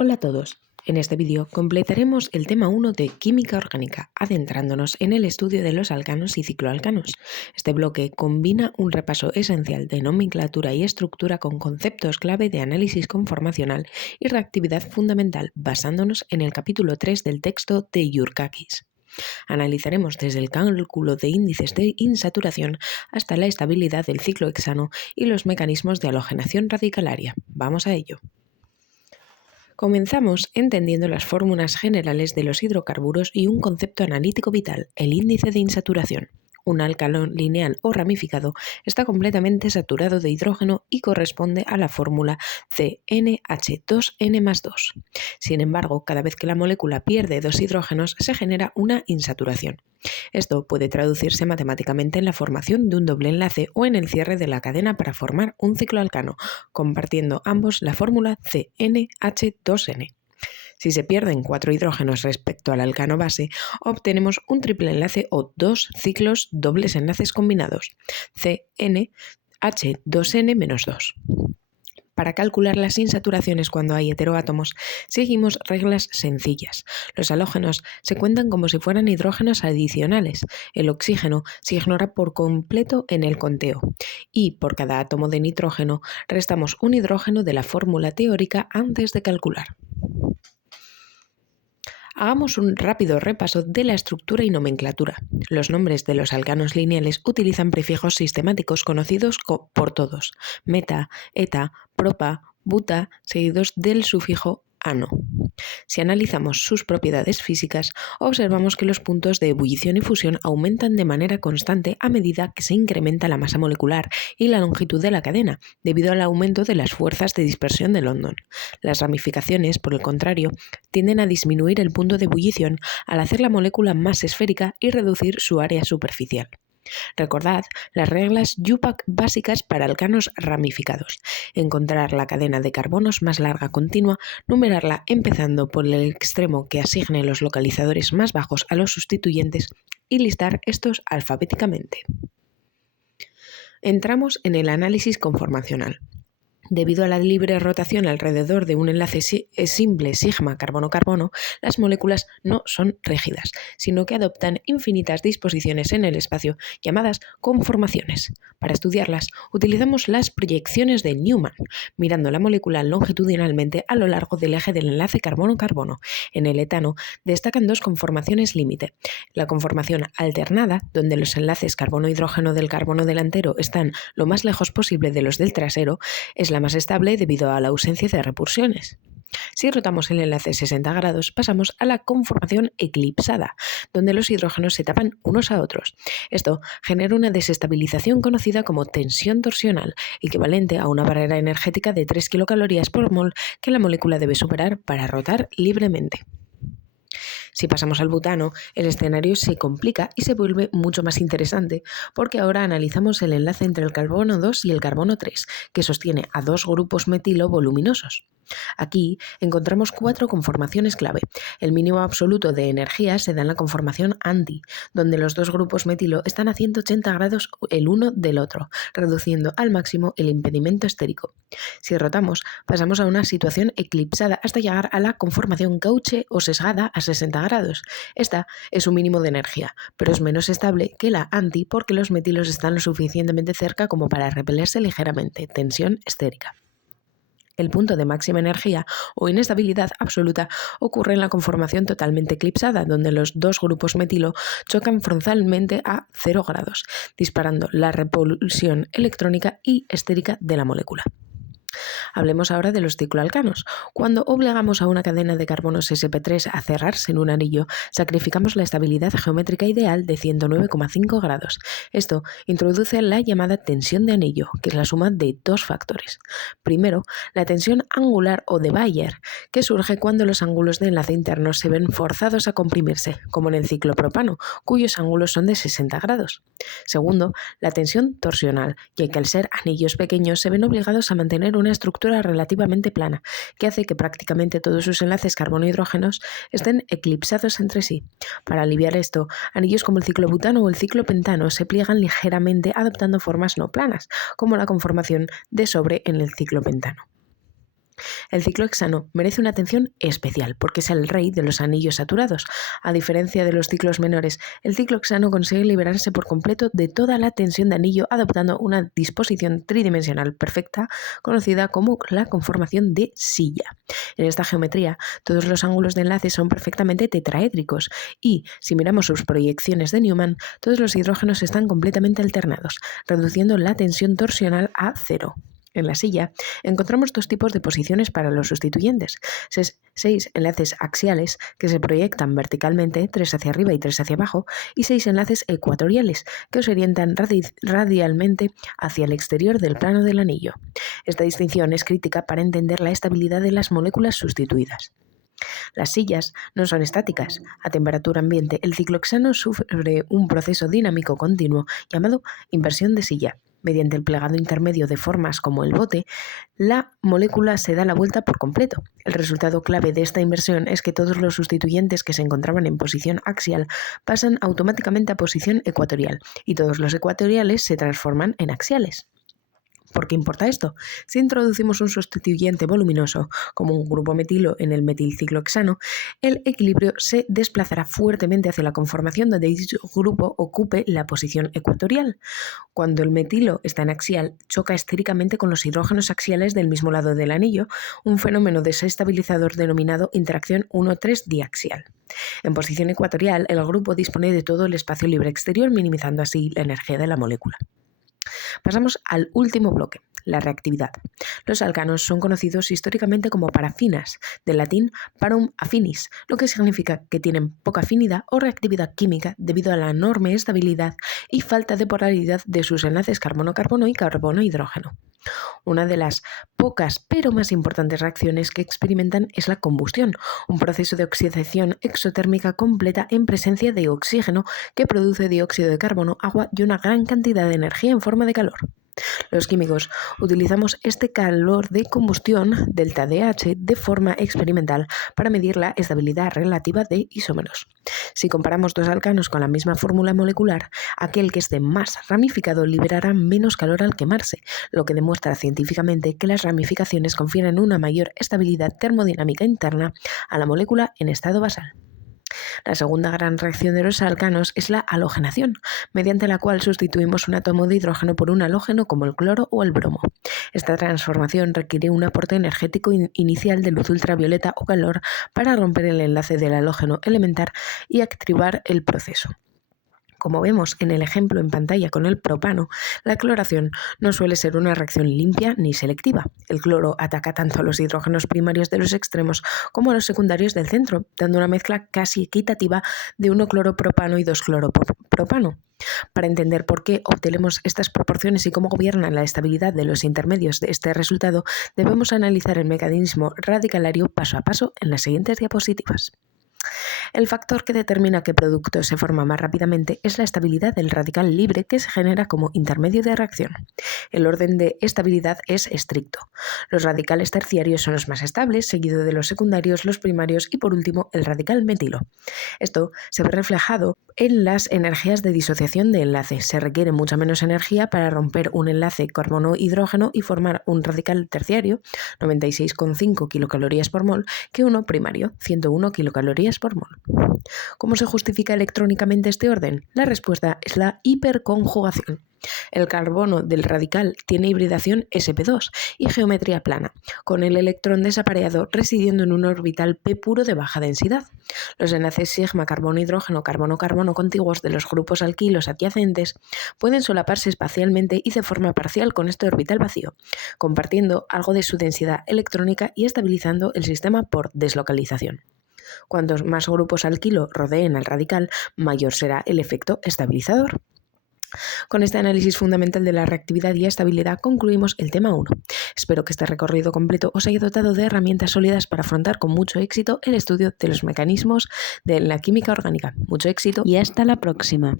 Hola a todos. En este vídeo completaremos el tema 1 de Química Orgánica, adentrándonos en el estudio de los alcanos y cicloalcanos. Este bloque combina un repaso esencial de nomenclatura y estructura con conceptos clave de análisis conformacional y reactividad fundamental, basándonos en el capítulo 3 del texto de Yurkakis. Analizaremos desde el cálculo de índices de insaturación hasta la estabilidad del ciclo hexano y los mecanismos de halogenación radicalaria. Vamos a ello. Comenzamos entendiendo las fórmulas generales de los hidrocarburos y un concepto analítico vital, el índice de insaturación. Un alcano lineal o ramificado está completamente saturado de hidrógeno y corresponde a la fórmula CnH2n+2. Sin embargo, cada vez que la molécula pierde dos hidrógenos, se genera una insaturación. Esto puede traducirse matemáticamente en la formación de un doble enlace o en el cierre de la cadena para formar un cicloalcano, compartiendo ambos la fórmula CnH2n. Si se pierden 4 hidrógenos respecto al alcano base, obtenemos un triple enlace o dos ciclos dobles enlaces combinados, CnH2n-2. Para calcular las insaturaciones cuando hay heteroátomos, seguimos reglas sencillas. Los halógenos se cuentan como si fueran hidrógenos adicionales. El oxígeno se ignora por completo en el conteo. Y por cada átomo de nitrógeno, restamos un hidrógeno de la fórmula teórica antes de calcular. Hagamos un rápido repaso de la estructura y nomenclatura. Los nombres de los alcanos lineales utilizan prefijos sistemáticos conocidos por todos: meta, eta, propa, buta, seguidos del sufijo ano. Si analizamos sus propiedades físicas, observamos que los puntos de ebullición y fusión aumentan de manera constante a medida que se incrementa la masa molecular y la longitud de la cadena, debido al aumento de las fuerzas de dispersión de London. Las ramificaciones, por el contrario, tienden a disminuir el punto de ebullición al hacer la molécula más esférica y reducir su área superficial. Recordad las reglas YUPAC básicas para alcanos ramificados: encontrar la cadena de carbonos más larga continua, numerarla empezando por el extremo que asigne los localizadores más bajos a los sustituyentes y listar estos alfabéticamente. Entramos en el análisis conformacional. Debido a la libre rotación alrededor de un enlace simple sigma carbono-carbono, las moléculas no son rígidas, sino que adoptan infinitas disposiciones en el espacio llamadas conformaciones. Para estudiarlas, utilizamos las proyecciones de Newman, mirando la molécula longitudinalmente a lo largo del eje del enlace carbono-carbono. En el etano destacan dos conformaciones límite: la conformación alternada, donde los enlaces carbono-hidrógeno del carbono delantero están lo más lejos posible de los del trasero, es la más estable debido a la ausencia de repulsiones. Si rotamos el enlace 60 grados, pasamos a la conformación eclipsada, donde los hidrógenos se tapan unos a otros. Esto genera una desestabilización conocida como tensión torsional, equivalente a una barrera energética de 3 kilocalorías por mol que la molécula debe superar para rotar libremente. Si pasamos al butano, el escenario se complica y se vuelve mucho más interesante, porque ahora analizamos el enlace entre el carbono 2 y el carbono 3, que sostiene a dos grupos metilo voluminosos. Aquí encontramos 4 conformaciones clave. El mínimo absoluto de energía se da en la conformación anti, donde los dos grupos metilo están a 180 grados el uno del otro, reduciendo al máximo el impedimento estérico. Si rotamos, pasamos a una situación eclipsada hasta llegar a la conformación gauche o sesgada a 60 grados. Esta es un mínimo de energía, pero es menos estable que la anti porque los metilos están lo suficientemente cerca como para repelerse ligeramente, tensión estérica. El punto de máxima energía o inestabilidad absoluta ocurre en la conformación totalmente eclipsada, donde los dos grupos metilo chocan frontalmente a 0 grados, disparando la repulsión electrónica y estérica de la molécula. Hablemos ahora de los cicloalcanos. Cuando obligamos a una cadena de carbonos sp3 a cerrarse en un anillo, sacrificamos la estabilidad geométrica ideal de 109,5 grados. Esto introduce la llamada tensión de anillo, que es la suma de dos factores. Primero, la tensión angular o de Bayer, que surge cuando los ángulos de enlace internos se ven forzados a comprimirse, como en el ciclopropano, cuyos ángulos son de 60 grados. Segundo, la tensión torsional, ya que al ser anillos pequeños se ven obligados a mantener una estructura relativamente plana, que hace que prácticamente todos sus enlaces carbono-hidrógenos estén eclipsados entre sí. Para aliviar esto, anillos como el ciclobutano o el ciclopentano se pliegan ligeramente adoptando formas no planas, como la conformación de sobre en el ciclopentano. El ciclohexano merece una atención especial porque es el rey de los anillos saturados. A diferencia de los ciclos menores, el ciclohexano consigue liberarse por completo de toda la tensión de anillo adoptando una disposición tridimensional perfecta conocida como la conformación de silla. En esta geometría, todos los ángulos de enlace son perfectamente tetraédricos y, si miramos sus proyecciones de Newman, todos los hidrógenos están completamente alternados, reduciendo la tensión torsional a cero. En la silla encontramos dos tipos de posiciones para los sustituyentes. 6 enlaces axiales que se proyectan verticalmente, 3 hacia arriba y 3 hacia abajo, y 6 enlaces ecuatoriales que se orientan radialmente hacia el exterior del plano del anillo. Esta distinción es crítica para entender la estabilidad de las moléculas sustituidas. Las sillas no son estáticas. A temperatura ambiente, el ciclohexano sufre un proceso dinámico continuo llamado inversión de silla. Mediante el plegado intermedio de formas como el bote, la molécula se da la vuelta por completo. El resultado clave de esta inversión es que todos los sustituyentes que se encontraban en posición axial pasan automáticamente a posición ecuatorial y todos los ecuatoriales se transforman en axiales. ¿Por qué importa esto? Si introducimos un sustituyente voluminoso, como un grupo metilo en el metilciclohexano, el equilibrio se desplazará fuertemente hacia la conformación donde dicho grupo ocupe la posición ecuatorial. Cuando el metilo está en axial, choca estéricamente con los hidrógenos axiales del mismo lado del anillo, un fenómeno desestabilizador denominado interacción 1,3 diaxial. En posición ecuatorial, el grupo dispone de todo el espacio libre exterior, minimizando así la energía de la molécula. Pasamos al último bloque, la reactividad. Los alcanos son conocidos históricamente como parafinas, del latín parum affinis, lo que significa que tienen poca afinidad o reactividad química debido a la enorme estabilidad y falta de polaridad de sus enlaces carbono-carbono y carbono-hidrógeno. Una de las pocas pero más importantes reacciones que experimentan es la combustión, un proceso de oxidación exotérmica completa en presencia de oxígeno que produce dióxido de carbono, agua y una gran cantidad de energía en forma de calor. Los químicos utilizamos este calor de combustión, delta DH, de forma experimental para medir la estabilidad relativa de isómeros. Si comparamos dos alcanos con la misma fórmula molecular, aquel que esté más ramificado liberará menos calor al quemarse, lo que demuestra científicamente que las ramificaciones confieren una mayor estabilidad termodinámica interna a la molécula en estado basal. La segunda gran reacción de los alcanos es la halogenación, mediante la cual sustituimos un átomo de hidrógeno por un halógeno como el cloro o el bromo. Esta transformación requiere un aporte energético inicial de luz ultravioleta o calor para romper el enlace del halógeno elemental y activar el proceso. Como vemos en el ejemplo en pantalla con el propano, la cloración no suele ser una reacción limpia ni selectiva. El cloro ataca tanto a los hidrógenos primarios de los extremos como a los secundarios del centro, dando una mezcla casi equitativa de 1 cloropropano y 2 cloropropano. Para entender por qué obtenemos estas proporciones y cómo gobiernan la estabilidad de los intermedios de este resultado, debemos analizar el mecanismo radicalario paso a paso en las siguientes diapositivas. El factor que determina qué producto se forma más rápidamente es la estabilidad del radical libre que se genera como intermedio de reacción. El orden de estabilidad es estricto. Los radicales terciarios son los más estables, seguido de los secundarios, los primarios y por último el radical metilo. Esto se ve reflejado en las energías de disociación de enlace. Se requiere mucha menos energía para romper un enlace carbono-hidrógeno y formar un radical terciario, 96,5 kilocalorías por mol, que uno primario, 101 kilocalorías por mol. ¿Cómo se justifica electrónicamente este orden? La respuesta es la hiperconjugación. El carbono del radical tiene hibridación sp2 y geometría plana, con el electrón desapareado residiendo en un orbital p puro de baja densidad. Los enlaces sigma carbono-hidrógeno, carbono-carbono contiguos de los grupos alquilos adyacentes pueden solaparse espacialmente y de forma parcial con este orbital vacío, compartiendo algo de su densidad electrónica y estabilizando el sistema por deslocalización. Cuantos más grupos alquilo rodeen al radical, mayor será el efecto estabilizador. Con este análisis fundamental de la reactividad y estabilidad concluimos el tema 1. Espero que este recorrido completo os haya dotado de herramientas sólidas para afrontar con mucho éxito el estudio de los mecanismos de la química orgánica. Mucho éxito y hasta la próxima.